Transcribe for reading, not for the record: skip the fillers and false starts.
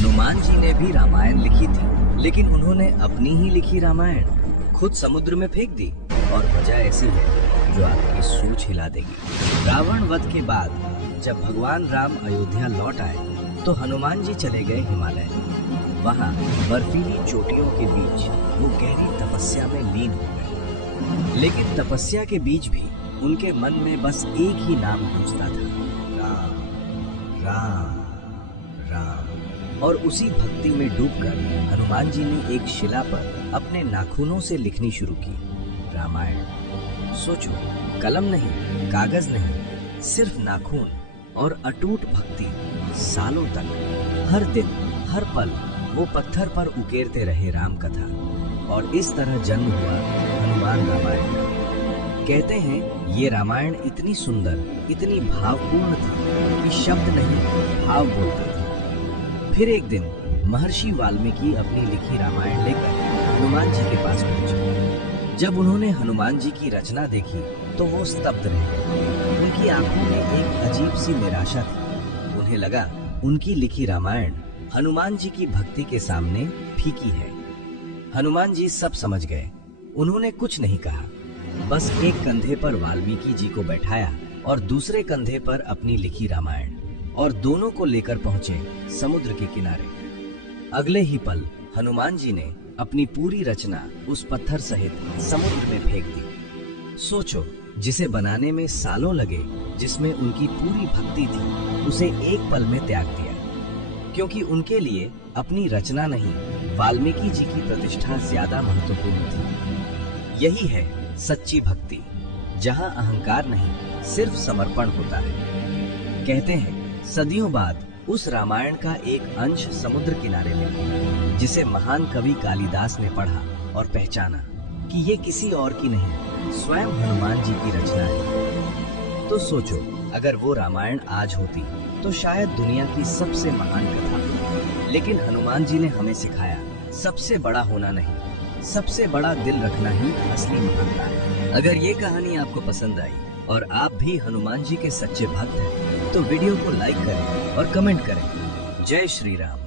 हनुमान जी ने भी रामायण लिखी थी, लेकिन उन्होंने अपनी ही लिखी रामायण खुद समुद्र में फेंक दी। और वजह ऐसी है जो आपकी सोच हिला देगी। रावण वध के बाद जब भगवान राम अयोध्या लौट आए तो हनुमान जी चले गए हिमालय। वहाँ बर्फीली चोटियों के बीच वो गहरी तपस्या में लीन हो गए। लेकिन तपस्या के बीच भी उनके मन में बस एक ही नाम गूंजता था, राम राम राम। और उसी भक्ति में डूबकर हनुमान जी ने एक शिला पर अपने नाखूनों से लिखनी शुरू की, रामायण। सोचो, कलम नहीं, कागज नहीं, सिर्फ नाखून और अटूट भक्ति। सालों तक हर दिन हर पल वो पत्थर पर उकेरते रहे राम कथा, और इस तरह जन्म हुआ हनुमान रामायण का। कहते हैं ये रामायण इतनी सुंदर, इतनी भावपूर्ण थी कि शब्द नहीं, भाव बोलते थे। फिर एक दिन महर्षि वाल्मीकि अपनी लिखी रामायण लेकर हनुमान जी के पास पहुंचे। जब उन्होंने हनुमान जी की रचना देखी तो वो स्तब्ध रह गए। उनकी आंखों में एक अजीब सी निराशा थी। उन्हें लगा उनकी लिखी रामायण हनुमान जी की भक्ति के सामने फीकी है। हनुमान जी सब समझ गए। उन्होंने कुछ नहीं कहा, बस एक कंधे पर वाल्मीकि जी को बैठाया और दूसरे कंधे पर अपनी लिखी रामायण, और दोनों को लेकर पहुंचे समुद्र के किनारे। अगले ही पल हनुमान जी ने अपनी पूरी रचना उस पत्थर सहित समुद्र में फेंक दी। सोचो, जिसे बनाने में सालों लगे, जिसमें उनकी पूरी भक्ति थी, उसे एक पल में त्याग दिया, क्योंकि उनके लिए अपनी रचना नहीं, वाल्मीकि जी की प्रतिष्ठा ज्यादा महत्वपूर्ण थी। यही है सच्ची भक्ति, जहां अहंकार नहीं, सिर्फ समर्पण होता है। कहते हैं सदियों बाद उस रामायण का एक अंश समुद्र किनारे मिला, जिसे महान कवि कालिदास ने पढ़ा और पहचाना कि ये किसी और की नहीं, स्वयं हनुमान जी की रचना है। तो सोचो, अगर वो रामायण आज होती तो शायद दुनिया की सबसे महान कथा होती। लेकिन हनुमान जी ने हमें सिखाया, सबसे बड़ा होना नहीं, सबसे बड़ा दिल रखना ही असली महानता है। अगर ये कहानी आपको पसंद आई और आप भी हनुमान जी के सच्चे भक्त हैं, तो वीडियो को लाइक करें और कमेंट करें। जय श्री राम।